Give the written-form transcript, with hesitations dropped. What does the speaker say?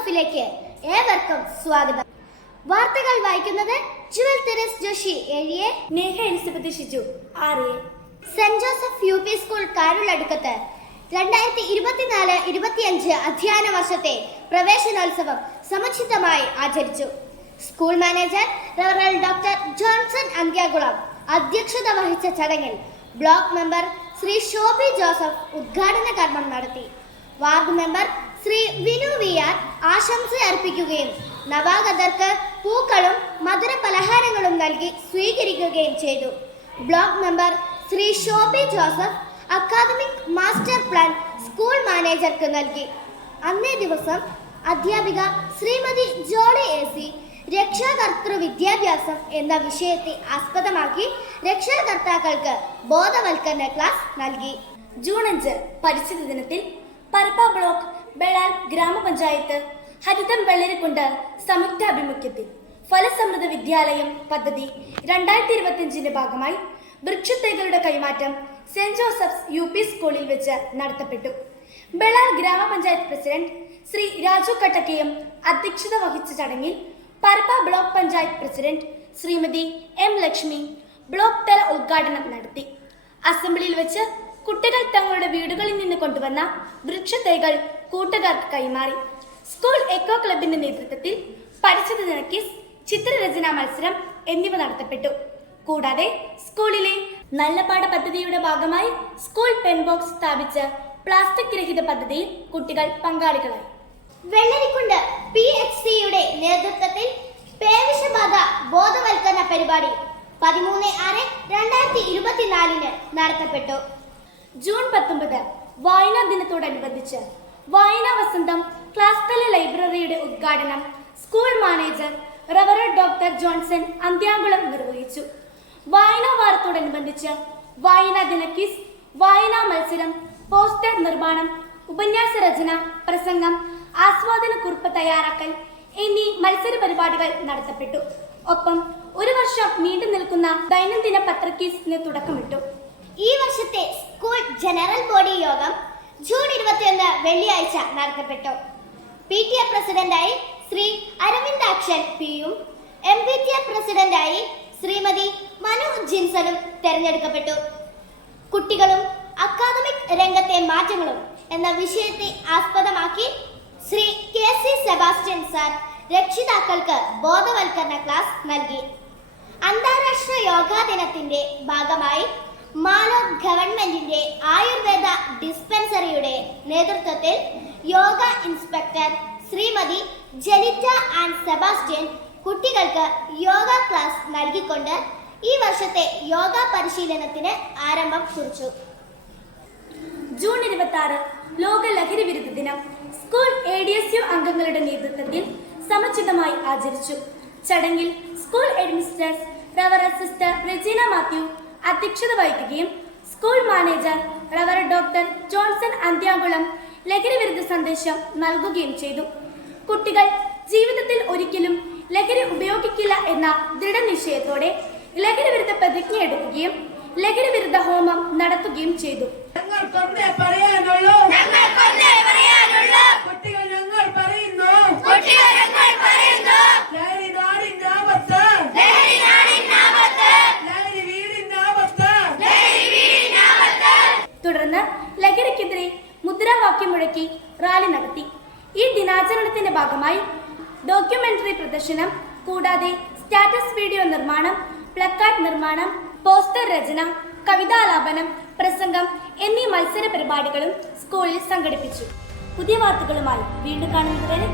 ജോസഫിലേക്ക് ഏവർക്കും സ്വാഗതം. വാർത്തകൾ വായിക്കുന്നത് ജുവൽ തെരേസ് ജോഷി, എഴുതിയ നേഹ എലിസബത്ത് ഷിജു, ആർഎ. Saint Joseph U P school കാരുളടുക്കത്ത് 2024-25 അധ്യയന വർഷത്തെ പ്രവേശനോത്സവം സമുചിതമായി ആചരിച്ചു. സ്കൂൾ മാനേജർ റവറൽ ഡോക്ടർ ജോൺസൺ അന്ത്യാകുളം അധ്യക്ഷത വഹിച്ച ചടങ്ങിൽ ബ്ലോക്ക് മെമ്പർ ശ്രീ ഷോബി ജോസഫ് ഉദ്ഘാടന കർമ്മം നടത്തി. Ward member Shri Vinu V R ആശംസ അർപ്പിക്കുകയും നവാഗതർക്ക് പൂക്കളും മധുര പലഹാരങ്ങളും നൽകി സ്വീകരിക്കുകയും ചെയ്തു. Block member Shri Shobi Joseph academic master plan school മാനേജർക്ക് നൽകി. അന്നേ ദിവസം അധ്യാപിക ശ്രീമതി ജോളി AC രക്ഷാകർതൃ വിദ്യാഭ്യാസം എന്ന വിഷയത്തെ ആസ്പദമാക്കി രക്ഷാകർത്താക്കൾക്ക് ബോധവൽക്കരണ ക്ലാസ് നൽകി. ജൂൺ 5 പരിസ്ഥിതി ദിനത്തിൽ പരപ്പ ബ്ലോക്ക് ബെളാൽ ഗ്രാമപഞ്ചായത്ത് ഹരിതം വെള്ളരിക്കുണ്ട് സംയുക്താഭിമുഖ്യത്തിൽ ഫലസമൃദ്ധ വിദ്യാലയം പദ്ധതി 2025 ഭാഗമായി വൃക്ഷത്തൈകളുടെ കൈമാറ്റം സെന്റ് ജോസഫ്സ് UP സ്കൂളിൽ വെച്ച് നടത്തപ്പെട്ടു. ബെളാൽ ഗ്രാമപഞ്ചായത്ത് പ്രസിഡന്റ് ശ്രീ രാജു കട്ടക്കയം അധ്യക്ഷത വഹിച്ച ചടങ്ങിൽ Parappa block panchayat president Shrimati M Lakshmi block തല ഉദ്ഘാടനം നടത്തി. അസംബ്ലിയിൽ വെച്ച് കുട്ടികൾ തങ്ങളുടെ വീടുകളിൽ നിന്ന് കൊണ്ടുവന്ന വൃക്ഷത്തൈകൾ കൂട്ടുകാർക്ക് കൈമാറി. സ്കൂൾ എക്കോ ക്ലബിന്റെ നേതൃത്വത്തിൽ പരിസ്ഥിതി ദിന ക്വിസ്, ചിത്രരചനാ മത്സരം എന്നിവ നടത്തപ്പെട്ടു. കൂടാതെ സ്കൂളിലെ നല്ല പാഠ പദ്ധതിയുടെ ഭാഗമായി സ്കൂൾ പെൻ ബോക്സ് സ്ഥാപിച്ച് പ്ലാസ്റ്റിക് രഹിത പദ്ധതിയിൽ കുട്ടികൾ പങ്കാളികളായി. വെള്ളരിക്കുണ്ട് PHCയുടെ നേതൃത്വത്തിൽ പേവിഷബാധ ബോധവൽക്കരണ പരിപാടി 13/6/2024 നടത്തപ്പെട്ടു. ജൂൺ 19 വായനാ ദിനത്തോടനുബന്ധിച്ച് വായനാ വസന്തം ക്ലാസ് തല ലൈബ്രറിയുടെ ഉദ്ഘാടനം സ്കൂൾ മാനേജർ റവറൽ ഡോക്ടർ ജോൺസൺ അന്ത്യാകുളം നിർവഹിച്ചു. വായനാ വാരത്തോടനുബന്ധിച്ച് വായനാ ദിന ക്വിസ്, വായനാ മത്സരം, പോസ്റ്റർ നിർമ്മാണം, ഉപന്യാസ രചന, പ്രസംഗം, ആസ്വാദന കുറിപ്പ് തയ്യാറാക്കൽ എന്നീ മത്സര പരിപാടികൾ നടത്തപ്പെട്ടു. ഒപ്പം ഒരു വർഷം നീണ്ടു നിൽക്കുന്ന ദൈനംദിന പത്ര ക്വിസിന് തുടക്കമിട്ടു. ഈ വർഷത്തെ സ്കൂൾ ജനറൽ ബോഡി യോഗം ജൂൺ 21 വെള്ളിയാഴ്ച നടത്തപ്പെട്ടു. PTA പ്രസിഡന്റായി ശ്രീ അരവിന്ദാക്ഷൻ പിയും MPTA പ്രസിഡന്റായി ശ്രീമതി മനു ജിൻസനും തെരഞ്ഞെടുക്കപ്പെട്ടു. കുട്ടികളും അക്കാദമിക് രംഗത്തെ മാറ്റങ്ങളും എന്ന വിഷയത്തെ ആസ്പദമാക്കി ശ്രീ KC സെബാസ്റ്റ്യൻ സാർ രക്ഷിതാക്കൾക്ക് ബോധവൽക്കരണ ക്ലാസ് നൽകി. അന്താരാഷ്ട്ര യോഗാ ദിനത്തിന്റെ ഭാഗമായി മാലോ ഗവൺമെന്റിന്റെ ആയുർവേദ ഡിസ്പെൻസറിയുടെ നേതൃത്വത്തിൽ യോഗ ഇൻസ്പെക്ടർ ശ്രീമതി ജെലിറ്റ ആൻഡ് സെബാസ്റ്റ്യൻ കുട്ടികൾക്ക് യോഗ ക്ലാസ് നൽകിക്കൊണ്ട് ഈ വർഷത്തെ യോഗ പരിശീലനത്തിന് ആരംഭം കുറിച്ചു. ജൂൺ 26 ലോക ലഹരി വിരുദ്ധ ദിനം സ്കൂൾ ADSU അംഗങ്ങളുടെ നേതൃത്വത്തിൽ സമുചിതമായി ആചരിച്ചു. ചടങ്ങിൽ സ്കൂൾ ഹെഡ്മിസ്ട്രസ് റവറൽ സിസ്റ്റർ റെജീന മാത്യു അധ്യക്ഷത വഹിക്കുകയും സ്കൂൾ മാനേജർ റവറൽ ഡോക്ടർ ജോൺസൺ അന്ത്യാകുളം ലഹരി വിരുദ്ധ സന്ദേശം നൽകുകയും ചെയ്തു. കുട്ടികൾ ജീവിതത്തിൽ ഒരിക്കലും ലഹരി ഉപയോഗിക്കില്ല എന്ന ദൃഢനിശ്ചയത്തോടെ ലഹരി വിരുദ്ധ പ്രതിജ്ഞ എടുക്കുകയും ലഹരി വിരുദ്ധ ഹോമം നടത്തുകയും ചെയ്തു. തുടർന്ന് ലഹരിക്കെതിരെ മുദ്രാവാക്യം മുഴക്കി റാലി നടത്തി. ഈ ദിനാചരണത്തിന്റെ ഭാഗമായി ഡോക്യുമെന്ററി പ്രദർശനം, കൂടാതെ സ്റ്റാറ്റസ് വീഡിയോ നിർമ്മാണം, പ്ലക്കാർഡ് നിർമ്മാണം, പോസ്റ്റർ രചന, കവിതാലാപനം, പ്രസംഗം എന്നീ മത്സര പരിപാടികളും സ്കൂളിൽ സംഘടിപ്പിച്ചു. പുതിയ വാർത്തകളുമായി വീണ്ടും കാണുന്നതുവരെ